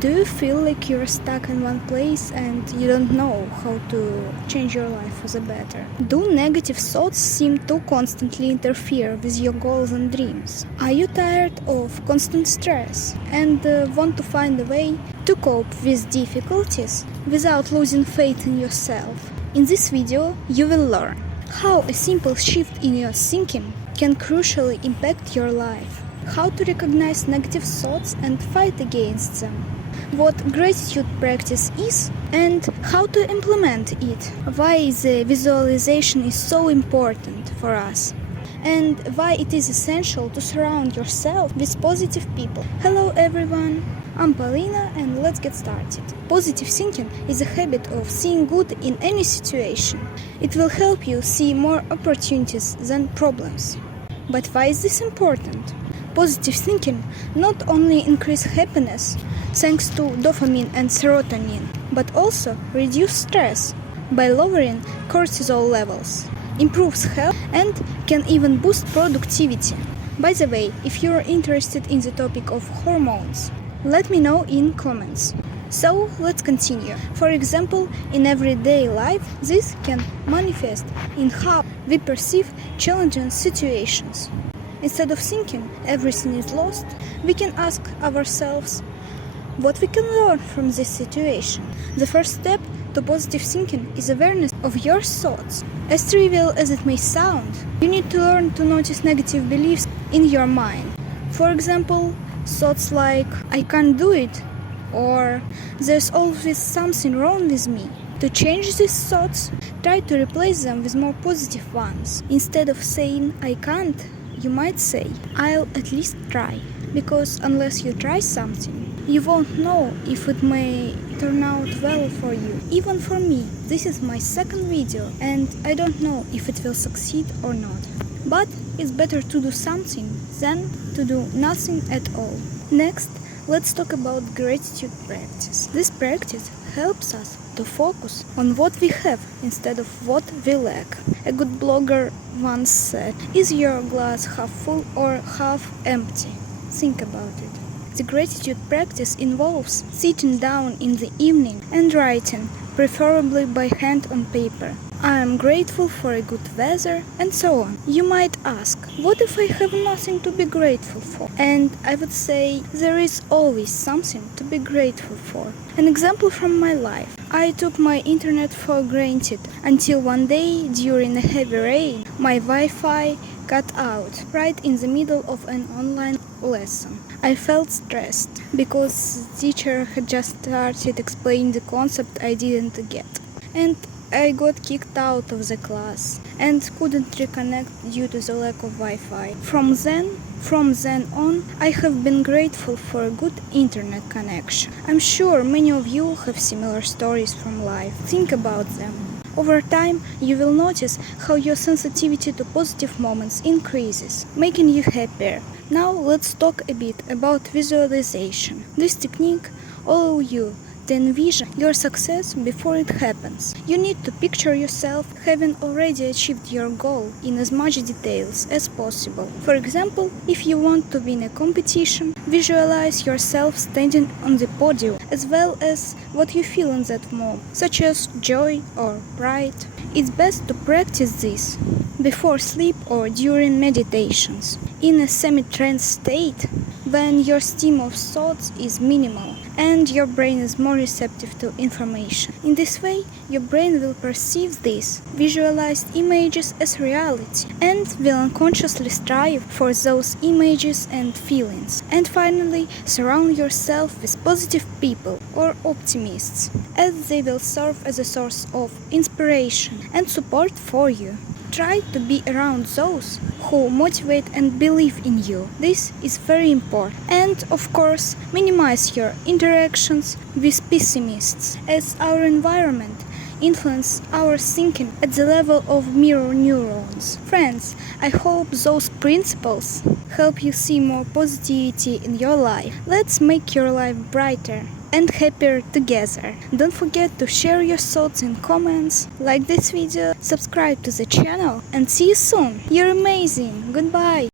Do you feel like you're stuck in one place and you don't know how to change your life for the better? Do negative thoughts seem to constantly interfere with your goals and dreams? Are you tired of constant stress and want to find a way to cope with difficulties without losing faith in yourself? In this video, you will learn how a simple shift in your thinking can crucially impact your life, how to recognize negative thoughts and fight against them, what gratitude practice is and how to implement it, why the visualization is so important for us, and why it is essential to surround yourself with positive people. Hello everyone, I'm Paulina and let's get started. Positive thinking is a habit of seeing good in any situation. It will help you see more opportunities than problems. But why is this important? Positive thinking not only increases happiness thanks to dopamine and serotonin, but also reduces stress by lowering cortisol levels, improves health, and can even boost productivity. By the way, if you're interested in the topic of hormones, let me know in comments. So let's continue. For example, in everyday life, this can manifest in how we perceive challenging situations. Instead of thinking everything is lost, we can ask ourselves what we can learn from this situation. The first step to positive thinking is awareness of your thoughts. As trivial as it may sound, you need to learn to notice negative beliefs in your mind. For example, thoughts like I can't do it or there's always something wrong with me. To change these thoughts, try to replace them with more positive ones. Instead of saying I can't, you might say, I'll at least try, because unless you try something, you won't know if it may turn out well for you. Even for me, this is my second video and I don't know if it will succeed or not. But it's better to do something than to do nothing at all. Next, let's talk about gratitude practice. This practice helps us to focus on what we have instead of what we lack. A good blogger once said, is your glass half full or half empty? Think about it. The gratitude practice involves sitting down in the evening and writing, preferably by hand on paper. I am grateful for a good weather, and so on. You might ask, what if I have nothing to be grateful for? And I would say, there is always something to be grateful for. An example from my life. I took my internet for granted until one day during a heavy rain, my Wi-Fi cut out right in the middle of an online lesson. I felt stressed because the teacher had just started explaining the concept I didn't get. And I got kicked out of the class and couldn't reconnect due to the lack of Wi-Fi. From then on, I have been grateful for a good internet connection. I'm sure many of you have similar stories from life. Think about them. Over time, you will notice how your sensitivity to positive moments increases, making you happier. Now let's talk a bit about visualization. This technique allows you to envision your success before it happens. You need to picture yourself having already achieved your goal in as much details as possible. For example, if you want to win a competition, visualize yourself standing on the podium, as well as what you feel in that moment, such as joy or pride. It's best to practice this before sleep or during meditations, in a semi-trance state, when your stream of thoughts is minimal and your brain is more receptive to information. In this way, your brain will perceive these visualized images as reality and will unconsciously strive for those images and feelings. And finally, surround yourself with positive people or optimists, as they will serve as a source of inspiration and support for you. Try to be around those who motivate and believe in you. This is very important. And of course, minimize your interactions with pessimists, as our environment influences our thinking at the level of mirror neurons. Friends, I hope those principles help you see more positivity in your life. Let's make your life brighter and happier together. Don't forget to share your thoughts in comments, like this video, subscribe to the channel, and see you soon. You're amazing. Goodbye.